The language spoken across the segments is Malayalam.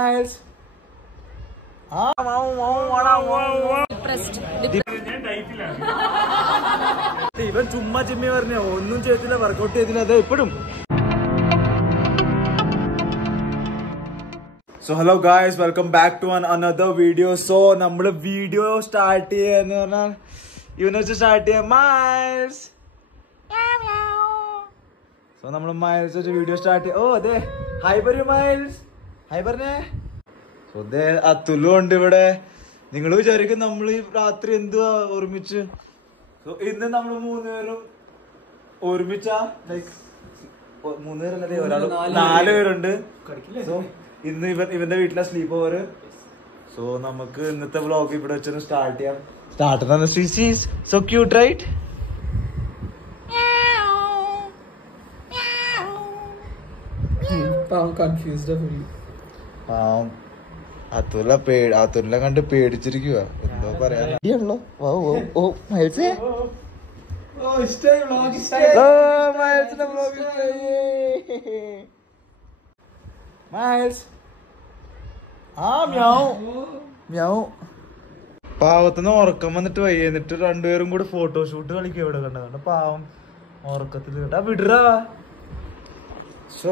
Miles. ഇവൻ ചുമ്മാ ചിമ്മി പറഞ്ഞോ ഒന്നും ചെയ്തില്ല വർക്കൗട്ട് ചെയ്തില്ല അത് എപ്പോഴും. So hello guys, welcome back to another video. So നമ്മള് വീഡിയോ സ്റ്റാർട്ട് ചെയ്യാന്ന് പറഞ്ഞാൽ ഇവനെ വെച്ച് സ്റ്റാർട്ട് ചെയ്യാം Miles. So നമ്മള് Miles വെച്ച് വീഡിയോ സ്റ്റാർട്ട് ചെയ്യാം. ഓ അതെ ഹായ് പറയൂ Miles. ഹായ് പറഞ്ഞേ. So അതെ അതുലും ഉണ്ട് ഇവിടെ. നിങ്ങൾ വിചാരിക്കും നമ്മൾ ഈ രാത്രി എന്തുവാ ഒരുമിച്ച്. സോ ഇന്ന് നമ്മള് മൂന്നുപേരും ഒരുമിച്ചാ ലൈക്ക് മൂന്നുപേരല്ലേ ഒരാൾ 4 പേരുണ്ട്. സോ ഇന്ന് ഇവന്റെ വീട്ടിലെ സ്ലീപ്പ് ഓവർ. സോ നമുക്ക് ഇന്നത്തെ വ്ളോഗ് ഇവിടെ വെച്ചൊന്ന് സ്റ്റാർട്ട് ചെയ്യാം. So cute right. അതുല്ല കണ്ട് പേടിച്ചിരിക്കുക എന്തോ പറയാനോ. പാവത്തിന് ഉറക്കം വന്നിട്ട് വയ്യ. എന്നിട്ട് രണ്ടുപേരും കൂടെ ഫോട്ടോഷൂട്ട് കളിക്കുക ഇവിടെ കണ്ട പാവം ഉറക്കത്തിൽ കേട്ടാ വിടറാ. ഷോ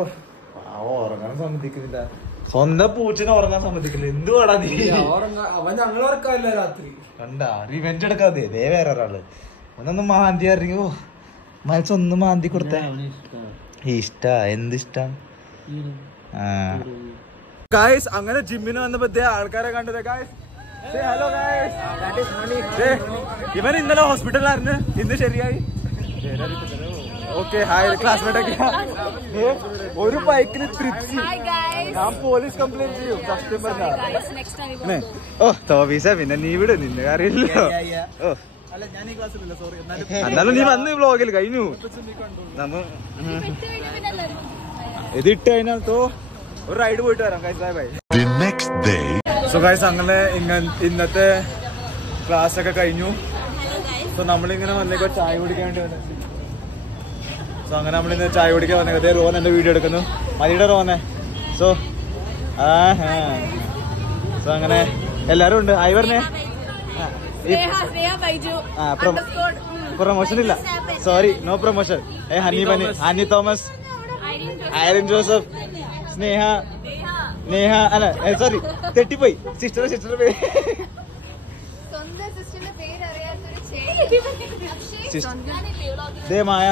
പാവം ഉറങ്ങാൻ സമ്മതിക്കുന്നില്ല. സ്വന്തം പൂച്ചിനെ ഉറങ്ങാൻ സമ്മതിക്കില്ല. എന്തുവാടാ നീ? അവൻ ഞങ്ങൾ ഉറക്കാല്ല രാത്രി കണ്ടാ റിവെഞ്ച് എടുക്കാതെ ദേ വേറെ ഒരാള് ഒന്നൊന്ന് മാന്തി അറിയോ മനസ്സൊന്ന് മാന്തി കൊടുത്തേ. ഇഷ്ട എന്തിഷ്ടം. ഗായ്സ് അങ്ങനെ ജിമ്മിന് വന്നപ്പോ ആൾക്കാരെ കണ്ടത് ഗായ്സ്. Hello guys. ഇവൻ ഇന്നലെ ഹോസ്പിറ്റലിലായിരുന്നു, ഇന്ന് ശരിയായി. ഓക്കെ ഹായ് ക്ലാസ്മേറ്റ് ഒക്കെ. ഒരു ബൈക്കിന് തിരിച്ച് ഞാൻ പോലീസ് കംപ്ലൈന്റ് ചെയ്യും സത്യം പറഞ്ഞ. ഓ തോബീസ പിന്നെ നീ വിട്, നിന്നെ അറിയില്ലല്ലോ. ഓ എന്നാലും നീ വന്ന് വ്ളോഗിൽ കഴിഞ്ഞു. ഇത് ഇട്ട് കഴിഞ്ഞാൽ തോ ഒരു റൈഡ് പോയിട്ട് വരാം guys. Bye bye. So guys അങ്ങനെ ഇന്നത്തെ ക്ലാസ് ഒക്കെ കഴിഞ്ഞു. സോ നമ്മളിങ്ങനെ വന്നേക്കോ ചായ കുടിക്കാൻ വേണ്ടി വന്നത്. സോ അങ്ങനെ നമ്മളിന്ന് ചായ കുടിക്കാൻ വന്നേക്കോ. റോൻ എന്റെ വീഡിയോ എടുക്കുന്നു. മതിയുടെ റോനെ. സോ സോ അങ്ങനെ എല്ലാരും ഉണ്ട്. ആയി പറഞ്ഞേ. പ്രൊമോഷൻ ഇല്ല, സോറി നോ പ്രൊമോഷൻ. ഹനി ബനി, ഹനി തോമസ്, ഐറിൻ ജോസഫ്, സ്നേഹ, നേഹ അല്ല സോറി തെറ്റിപ്പോയി. സിസ്റ്റർ പേര് മായ.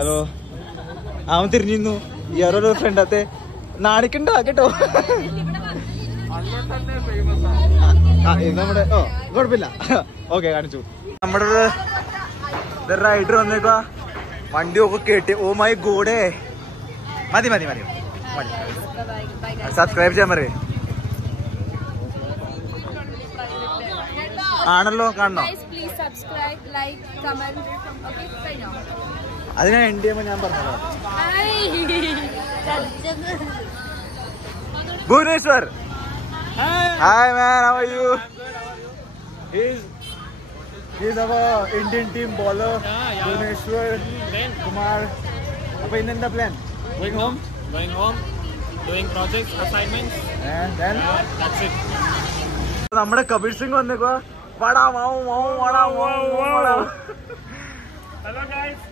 ഹലോ. അവൻ തിരിഞ്ഞിരുന്നു വേറൊരു ഫ്രണ്ടാത്തെ നാണിക്കണ്ട കേട്ടോ. നമ്മുടെ ഓ കുഴപ്പമില്ല. ഓക്കെ കാണിച്ചു. നമ്മുടെ റൈഡർ വന്നേക്കാ. വണ്ടിയൊക്കെ കേട്ടി. ഓ മൈ ഗോഡേ. മതി മതി മതി. സബ്സ്ക്രൈബ് ചെയ്യാൻ പറയേ. ആണല്ലോ കാണണോ? അതിനാ എൻഡ് ചെയ്യുമ്പോ ഞാൻ പറഞ്ഞോ. Bhubaneswar. Hi man, how are you? He's our Indian team bowler. Bhuvaneshwar Kumar. Appo inna plan? Going home, doing projects, assignments, and then that's it. നമ്മുടെ കബീർ സിംഗ് വന്നേക്കോ.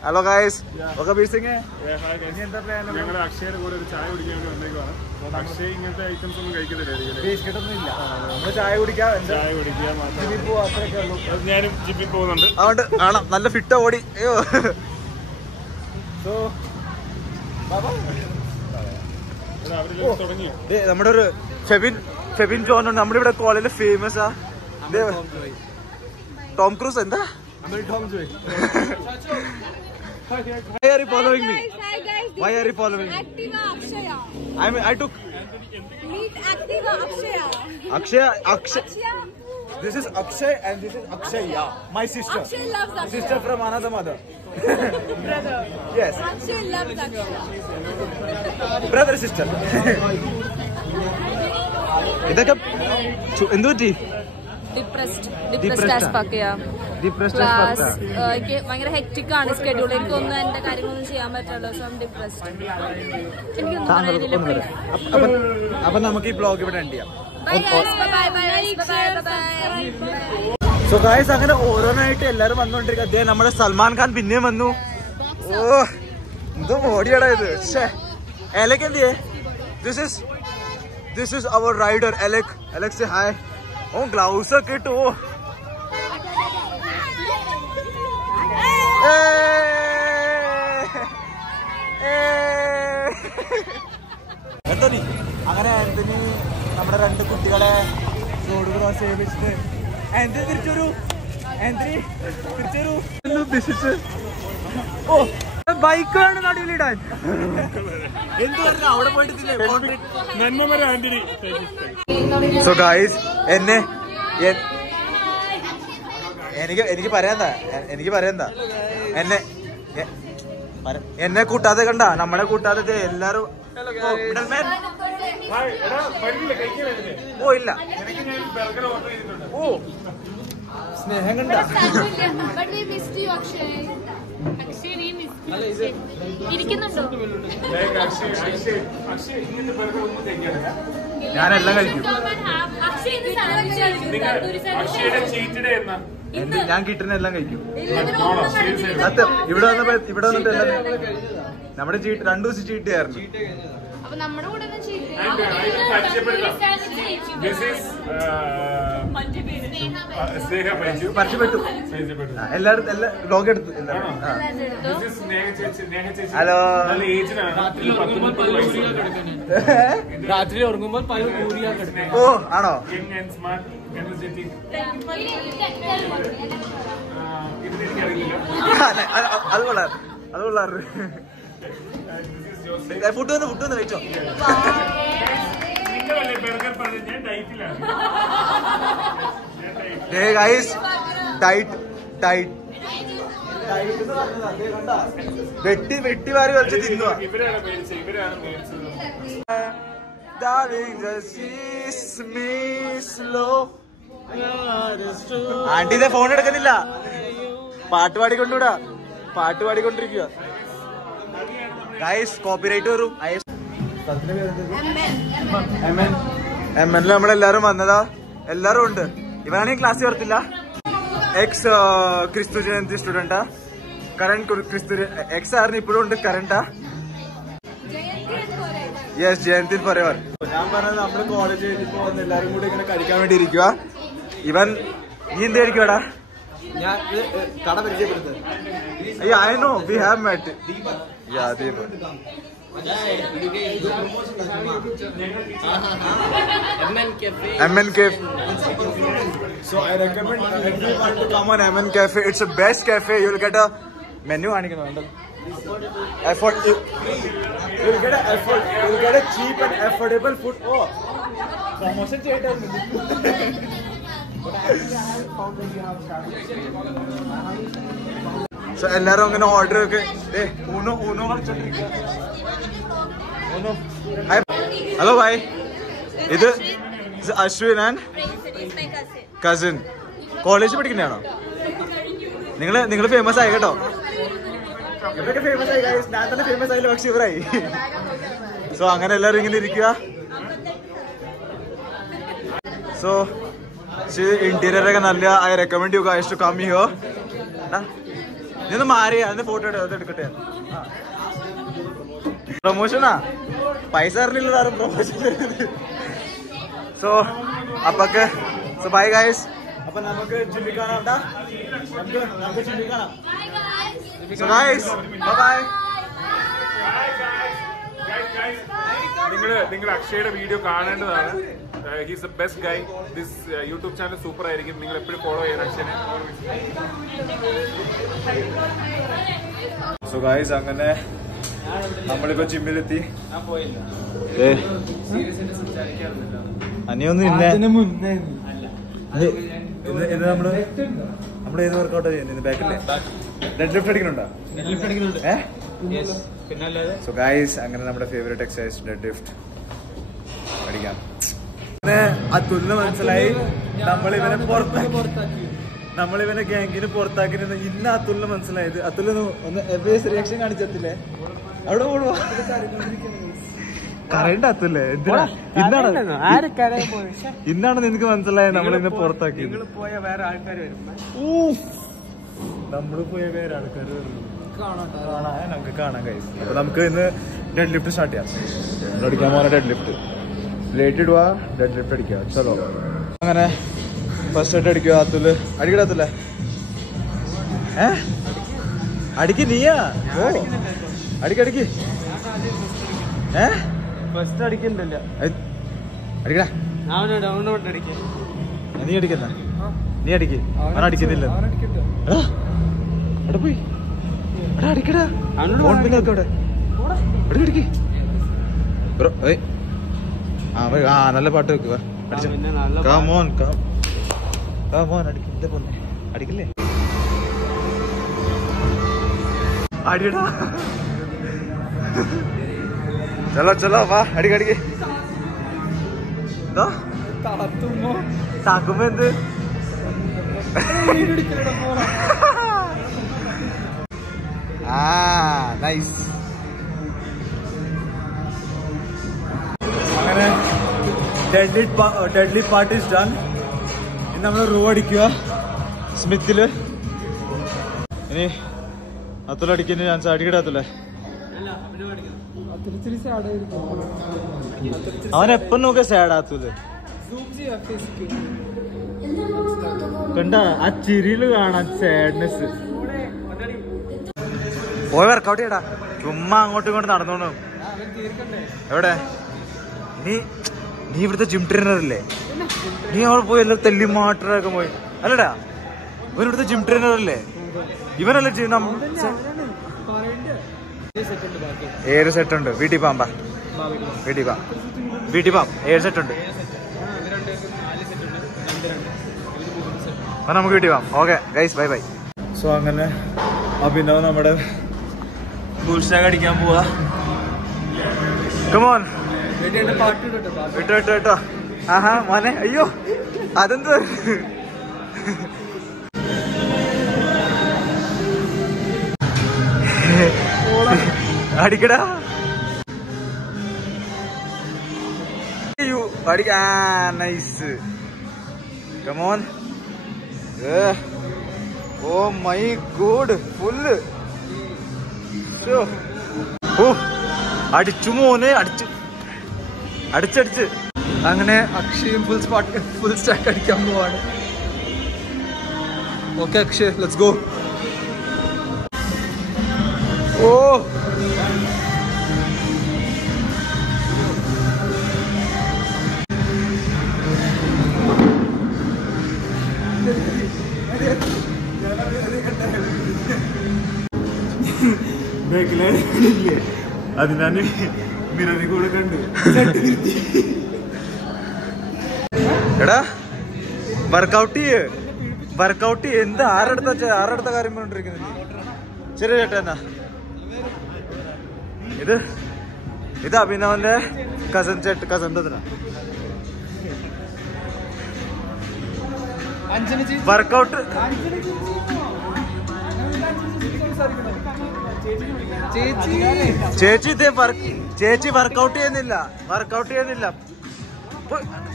Hello guys. കബീർ സിംഗ് എന്താ പ്ലാൻ? ഞങ്ങൾ അക്ഷയുടെ കൂടെ ഒരു ചായ കുടിക്കാൻ വേണ്ടി വന്നേക്കുവാണ്. അക്ഷയ ഇങ്ങനത്തെ ഐറ്റംസ് ഒന്നും കഴിക്കുന്നില്ല. ബിസ്ക്കറ്റൊന്നും ഇല്ല. നമ്മള് ചായ കുടിക്കാൻ ജിമ്മിൽ പോവാ, അത്രയൊക്കെ ഉള്ളൂ. ഞാനും ജിമ്മിൽ പോകുന്നുണ്ട്. അതുകൊണ്ട് കാണാം നല്ല ഫിറ്റാ ഓടി. അയ്യോ. സോ തുടങ്ങിയോ? നമ്മുടെ ഒരു ഫെബിൻ ജോൺ ഉണ്ട് നമ്മുടെ ഇവിടെ കോളേജിൽ ഫേമസ് ആ. ടോം ക്രൂസ് എന്താ? Why are you following me? Hi guys. Why are you following me? Activa Akshaya. I took Meet Activa Akshaya. Akshay. This is Akshay and this is Akshaya, my sister. Akshay loves Akshaya. Sister from another mother. Brother. Yes. Akshay loves Akshaya. Brother sister. ഇതൊക്കെ എന്ത് പറ്റി? Depressed as fuck, yeah. Class എനിക്ക് ഭയങ്കര ഹെക്ടിക് ആണ് സ്കെഡ്യൂൾ. എനിക്കൊന്നും എന്റെ കാര്യങ്ങളൊന്നും ചെയ്യാൻ പറ്റുള്ളൂ. So I'm depressed. എനിക്കൊന്നും പറയുന്നില്ല. അപ്പൊ നമുക്ക് ഈ ബ്ലോഗ് ഇവിടെ എൻഡ് ചെയ്യാം. Bye guys, bye bye bye. So guys അങ്ങനെ ഓരോന്നായിട്ട് എല്ലാരും വന്നോണ്ടിരിക്കുക. അദ്ദേഹം നമ്മുടെ സൽമാൻ ഖാൻ പിന്നെയും വന്നു. ഓ എന്തോ മോടിയാടാ ഇത്. എലക് എന്ത് ചെയ്യേ? ദിസ് ഇസ് അവർ റൈഡർ എലക്. എലക് സേ ഹായ്. ഓ ഗ്ലൗസ് ഒക്കെ ഇട്ടു. ആന്റണി അങ്ങനെ ആന്റണി നമ്മുടെ 2 കുട്ടികളെ റോഡ് ക്രോസ് ചെയ്യിപ്പിച്ചിട്ട് ആന്റണി തിരിച്ചൊരു ഉദ്ദേശിച്ച് ഓ ബൈക്കാണ് നടുവിലിടാൻ. എന്ത് പറഞ്ഞു അവിടെ പോയിട്ട്. സോ ഗൈസ് എനിക്ക് പറയാന്താ എന്നെ കൂട്ടാതെ കണ്ട നമ്മളെ കൂട്ടാതെ എല്ലാരും. ഓ ഇല്ല ഓ സ്നേഹം കണ്ട. ഞാനെല്ലാം കഴിക്കും. ഞാൻ കിട്ടുന്ന എല്ലാം കഴിക്കും. ഇവിടെ വന്നിട്ട് എല്ലാം നമ്മുടെ 2 ദിവസം ചീട്ടായിരുന്നു. പരിചയപ്പെട്ടു എല്ലാരും ലോഗ് എടുത്തു. ഹലോ രാത്രി ഉറങ്ങുമ്പോൾ ഓ ആണോ? അത് കൊള്ളാറ്. ഫുഡ് വന്ന് കഴിച്ചോ? വെട്ടി വാരി വലിച്ച് തിന്നുക. ആന്റിന്റെ ഫോൺ എടുക്കുന്നില്ല. പാട്ട് പാടിക്കൊണ്ടിരിക്കുക. ഗൈസ് കോപ്പിറൈറ്റ് വരും. MN നമ്മളെല്ലാരും വന്നതാ. എല്ലാരും ഉണ്ട്. ഇവനാണെങ്കിൽ ക്ലാസ് ചേർത്തില്ല. എക്സ് ക്രിസ്തു ജയന്തി സ്റ്റുഡന്റാ. കറന്റ് ക്രിസ്തു എക്സ് ആറിന് ഇപ്പോഴും ഉണ്ട്. കറന്റാ. Yes Jayanti forever. ഞാൻ പറഞ്ഞത് നമ്മള് കോളേജ് വന്ന് എല്ലാരും കൂടി ഇങ്ങനെ കഴിക്കാൻ വേണ്ടി ഇരിക്കുക. ഇവൻ നീ എന്തായിരിക്കുവാടാ? ഞാൻ കട പരിചയപ്പെടുത്തത്. I know we have met. Yeah, Deepak. MN Cafe. So I recommend everyone to come on MN Cafe. It's the best cafe. You'll get a menu. You'll get a cheap and affordable food. Oh, promotion theater. So എല്ലാരും അങ്ങനെ ഓർഡർ ഒക്കെ ഊണോ കളിച്ചോണ്ടിരിക്കുക. Hello bye. ഇത് അശ്വിൻ ആൻഡ് കസിൻ. കോളേജ് പഠിക്കുന്നതാണോ? നിങ്ങൾ ഫേമസ് ആയി കേട്ടോ. ഇവരൊക്കെ ഫേമസ് ആയി. ഞാൻ തന്നെ ഫേമസ് ആയില്ല, പക്ഷെ ഇവരായി. സോ അങ്ങനെ എല്ലാരും ഇങ്ങനെ ഇരിക്കുക. സോ ഇന്റീരിയർ ഒക്കെ നല്ല. I recommend you guys to come here. ഇതൊന്ന് മാറി അതിന്റെ ഫോട്ടോ എടുക്കട്ടെ. പ്രൊമോഷനാ? പൈസ അറിഞ്ഞില്ല ആരും പ്രൊമോഷൻ. സോ അപ്പൊക്കെ സോ ബൈ ഗൈസ്. അപ്പൊ നമുക്ക് ജിമ്മിൽ കാണാം. നമുക്ക് ജിമ്മിൽ കാണാം. So guys bye. നിങ്ങൾ അക്ഷയുടെ വീഡിയോ കാണേണ്ടതാണ്. He's the best guy. This YouTube channel super ആയിരിക്കും. നിങ്ങൾ എപ്പോഴും ഫോളോ ചെയ്യാൻ അക്ഷനെ. സോ ഗൈസ് അങ്ങനെ നമ്മളിപ്പോ ജിമ്മിലെത്തി. അനിയൊന്നും ഇല്ല. ഇത് നമ്മള് ഏത് വർക്കൗട്ടാ ചെയ്യുന്നത്? ബാക്കില്ലേ ഡെഡ് ലിഫ്റ്റ് അടിക്കുന്നുണ്ടോ? സോ ഗൈസ് അങ്ങനെ നമ്മുടെ ഫേവറേറ്റ് എക്സസൈസ് ഡെഡ് ലിഫ്റ്റ് അടിക്കാം. അതുലിന് മനസ്സിലായി നമ്മളിവനെ ഗാംഗിന് പുറത്താക്കിയിരുന്നു. ഇന്ന് അതുലിന് മനസ്സിലായത്. അതുലിന് ഒന്ന് എബിഎസ് റിയാക്ഷൻ കാണിച്ചെത്തില്ലേ? അവിടെ ഓടുവാ കറണ്ട് അത്തല്ലേ? ഇന്നാണ് നിനക്ക് മനസ്സിലായത് നമ്മളിന്ന് പുറത്താക്കിയത്. നമ്മള് പോയ വേറെ ആൾക്കാർ നമുക്ക് കാണാൻ കഴിയും. അപ്പൊ നമുക്ക് ഇന്ന് ഡെഡ് ലിഫ്റ്റ് സ്റ്റാർട്ട് ചെയ്യാം. അടിക്കാൻ പോകുന്ന ഡെഡ് ലിഫ്റ്റ് ലേറ്റ് ഇടുവാ. ഡെഡ് ലിഫ്റ്റ് അടിക്കുക. ചലോ അങ്ങനെ ഫസ്റ്റ് ആയിട്ട് അടിക്കുക. അത്തുല് അടിക്കടത്തല്ലേ? അടിക്ക് നീയാ. ഓ അടിക്കടിക്ക്. ഫസ്റ്റ് അടിക്കണ്ടല്ല, അടിക്കടാ. നീ അടിക്കുന്ന നീ അടിക്ക്. അവൻ അടിക്കുന്നില്ല. അവിടെ പോയി അടിക്കടാ. അവിടെ അടിക്ക്. ആ നല്ല പാട്ട് വെക്കുക. കാമോൻ അടിക്കില്ല പോലെ അടിക്കില്ലേ? അടിയടാ. ചലോ ചലോ വാ അടിക്കടിക്ക്. താക്കുമ്പോ എന്ത് നൈസ്. അങ്ങനെ ഡെഡ്ലി പാർട്ട് ഈസ് ഡൺ. ഇനി നമ്മൾ റൂ അടിക്കുക സ്മിത്തില്. ഇനി അത്തുലടിക്കുന്ന ചാൻസ്. അടിക്കടത്തല്ലേ? അവനെപ്പം നോക്കിയ സാഡാത്തൂല് കണ്ട ആ ചിരിയില് കാണാൻ സാഡ്നെസ്. പോയി വർക്കൗട്ട് ചെയ്യടാ. ചുമ്മാ അങ്ങോട്ടും ഇങ്ങോട്ടും നടന്നോണു. എവിടെ നീ ഇവിടുത്തെ ജിം ട്രെയിനർ അല്ലേ? നീ അവിടെ പോയി എല്ലാം തെല്ലി മാറ്ററൊക്കെ പോയി അല്ലടാ? ഇവൻ ഇവിടുത്തെ ജിം ട്രെയിനർ അല്ലേ? ഇവനല്ലേ ഏഴ് സെറ്റ് ഉണ്ട്. വീട്ടിൽ പാമ്പാ വീട്ടിൽ പാം 7 സെറ്റ് ഉണ്ട്. അപ്പൊ നമുക്ക് വീട്ടിൽ palm. Okay guys bye bye. So അങ്ങനെ അഭിനവ് നമ്മുടെ ഫുൾ സ്റ്റാക്ക് അടിക്കാൻ പോവാ. കമോൺ കേട്ടോ. ആഹാ മോനെ. അയ്യോ അതെന്ത് അടിക്കടാ. Nice. Come on. Oh my god full അടിച്ചു മോനെ. അടിച്ചടിച്ച് അങ്ങനെ അക്ഷയും ഫുൾ സ്റ്റാക്ക് അടിക്കാൻ പോവാണ്. Okay Akshay let's go. Oh അത് ഞാൻ മിററിൽ കൂടെ കണ്ട്. എടാ വർക്കൗട്ട് എന്ത് ആരടുത്ത കാര്യം പറഞ്ഞോണ്ടിരിക്കുന്നത്? ശരി ചേട്ടാ. എന്നാ ഇത് അഭിനവന്റെ കസൻ വർക്കൗട്ട്. ചേച്ചി വർക്കൗട്ട് ചെയ്യുന്നില്ല.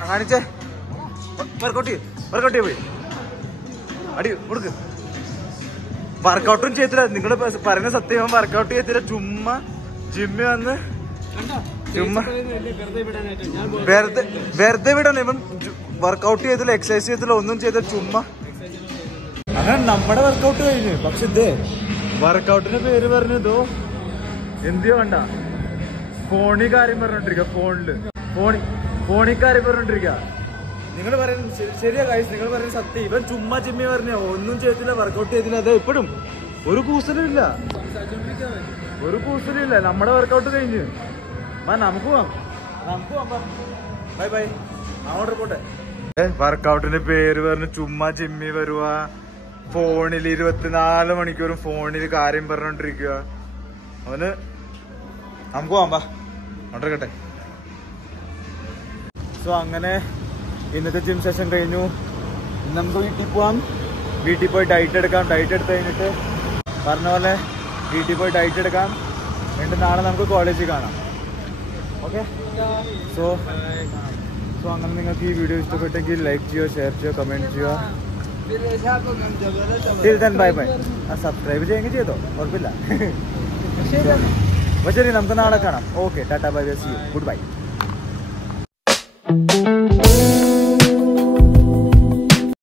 കാണിച്ചേ. വർക്കൗട്ട് പോയി അടി കൊടുക്ക്. വർക്കൗട്ടും ചെയ്തില്ല. നിങ്ങള് പറയുന്ന സത്യം. വർക്കൗട്ട് ചെയ്തില്ല. ചുമ്മാ ജിമ്മി വന്ന് ചുമ്മാ വെറുതെ വിടണം. ഇവൻ വർക്കൗട്ട് ചെയ്തില്ല, എക്സസൈസ് ചെയ്തില്ല, ഒന്നും ചെയ്തില്ല. ചുമ്മാ അങ്ങനെ നമ്മുടെ വർക്കൗട്ട് കഴിഞ്ഞു. പക്ഷെ ഇതേ വർക്കൗട്ടിന്റെ പേര് പറഞ്ഞതോ എന്തിയോ വേണ്ട. ഫോണിൽ കാര്യം പറഞ്ഞോണ്ടിരിക്കുക. ഫോണിൽ കാര്യം പറഞ്ഞോണ്ടിരിക്കുക. നിങ്ങൾ പറയുന്നത് ശരിയാ ഗൈസ്. നിങ്ങൾ പറയുന്നത് സത്യം. ഇവൻ ചുമ്മാ ജിമ്മി പറഞ്ഞ ഒന്നും ചെയ്തില്ല, വർക്കൗട്ട് ചെയ്തില്ല. അത് ഇപ്പോഴും ഒരു കൂസലില്ല. നമ്മുടെ വർക്കൗട്ട് കഴിഞ്ഞു. നമുക്ക് പോവാം. Bye bye. അങ്ങോട്ട് പോട്ടെ. വർക്കൗട്ടിന്റെ പേര് പറഞ്ഞ് ചുമ്മാ ജിമ്മി വരുവാ. ഫോണിൽ 24 മണിക്കൂറും ഫോണിൽ കാര്യം പറഞ്ഞോണ്ടിരിക്കുക. അവന് നമുക്ക് പോവാം. കൊണ്ടിരിക്കട്ടെ. സോ അങ്ങനെ ഇന്നത്തെ ജിം സെഷൻ കഴിഞ്ഞു. നമുക്ക് വീട്ടിൽ പോവാം. വീട്ടിൽ പോയി ഡയറ്റ് എടുക്കാം. ഡയറ്റ് എടുത്ത് കഴിഞ്ഞിട്ട് പറഞ്ഞ പോലെ വീട്ടിൽ പോയി ഡയറ്റ് എടുക്കാം. എന്നിട്ട് നാളെ നമുക്ക് കോളേജിൽ കാണാം. ഓക്കെ. സോ അങ്ങനെ നിങ്ങൾക്ക് ഈ വീഡിയോ ഇഷ്ടപ്പെട്ടെങ്കിൽ ലൈക്ക് ചെയ്യുക, ഷെയർ ചെയ്യുക, കമൻറ്റ് ചെയ്യുക. Bye bye. സബ്സ്ക്രൈബ് ചെയ്യുമെങ്കിൽ ചെയ്തോ, കുഴപ്പമില്ല. അപ്പോൾ ശരി, നമുക്ക് നാളെ കാണാം. Okay, tata bye bye, see you, good bye.